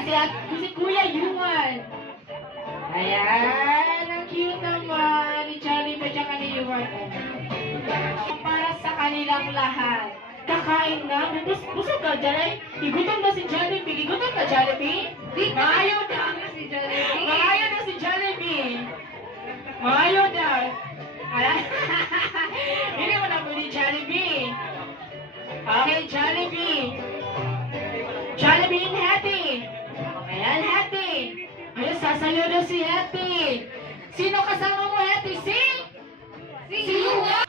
si Kuya Yuan. Ayan, ang cute naman ni Jollibee at ni Yuan. Para sa kanilang lahat. Kakain na. Busog ka, Jollibee? Igutom na si Jollibee. Igutom ka, Jollibee? Maayo daw. Maayo daw si Jollibee. Maayo daw. Hindi mo na po ni Jollibee. Okay, Jollibee. Jollibee and Hattie. Ayan, Hattie. Ayan, sasayaw daw si Hattie. Sino kasama mo, Hattie? Si Yuan.